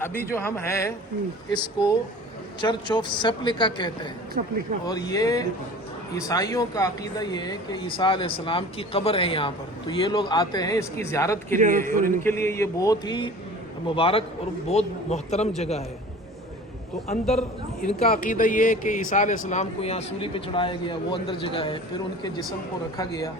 अभी जो हम हैं इसको चर्च ऑफ सेप्लिका कहते हैं, और ये ईसाइयों का अकीदा ये है कि ईसा अलैहिस्सलाम की कब्र है यहाँ पर, तो ये लोग आते हैं इसकी ज़ियारत के लिए, और इनके लिए ये बहुत ही मुबारक और बहुत मोहतरम जगह है। तो अंदर इनका अकीदा ये है कि ईसा अलैहिस्सलाम को यहाँ सूली पे चढ़ाया गया, वो अंदर जगह है, फिर उनके जिस्म को रखा गया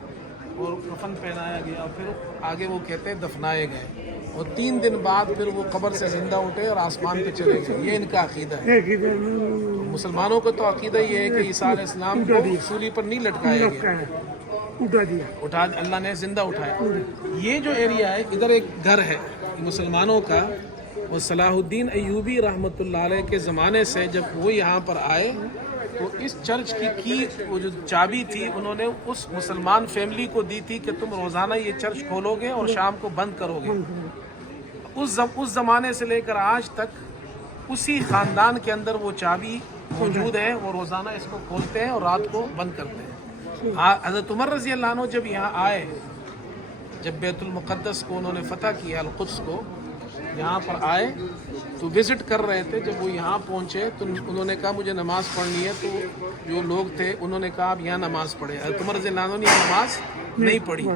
और कफन पहनाया गया, और फिर आगे वो कहते हैं दफनाए गए, और 3 दिन बाद फिर वो कब्र से जिंदा उठे और आसमान पे चले गए। ये इनका अकीदा है। तो मुसलमानों का तो अकीदा ये है कि ईसा अलैहिस्सलाम को सूली पर नहीं लटकाया गया, उठा अल्लाह ने जिंदा उठाया। ये जो एरिया है इधर एक घर है मुसलमानों का, और सलाहुद्दीन अय्यूबी रहमतुल्लाह अलैह के ज़माने से जब वो यहाँ पर आए तो इस चर्च की वो जो चाबी थी उन्होंने उस मुसलमान फैमिली को दी थी कि तुम रोज़ाना ये चर्च खोलोगे और शाम को बंद करोगे। उस ज़माने से लेकर आज तक उसी ख़ानदान के अंदर वो चाबी मौजूद है, वो रोज़ाना इसको खोलते हैं और रात को बंद करते हैं। हज़रत उमर रज़ी अल्लाह अन्हु जब यहाँ आए, जब बैतुल मुक़द्दस को उन्होंने फ़तह किया, अल-कुद्स को, यहाँ पर आए तो विज़िट कर रहे थे। जब वो यहाँ पहुँचे तो उन्होंने कहा मुझे नमाज़ पढ़नी है, तो जो लोग थे उन्होंने कहा आप यहाँ नमाज़ पढ़े। हज़रत उमर रज़ी अल्लाह अन्हु ने नमाज़ नहीं पढ़ी,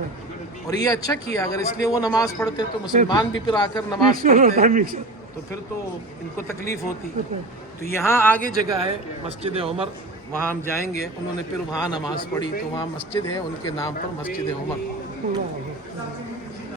और ये अच्छा किया। अगर इसलिए वो नमाज़ पढ़ते तो मुसलमान भी फिर आकर नमाज़ पढ़ते, तो फिर तो इनको तकलीफ़ होती। तो यहाँ आगे जगह है मस्जिद उमर, वहाँ हम जाएंगे। उन्होंने फिर वहाँ नमाज़ पढ़ी, तो वहाँ मस्जिद है उनके नाम पर, मस्जिद उमर।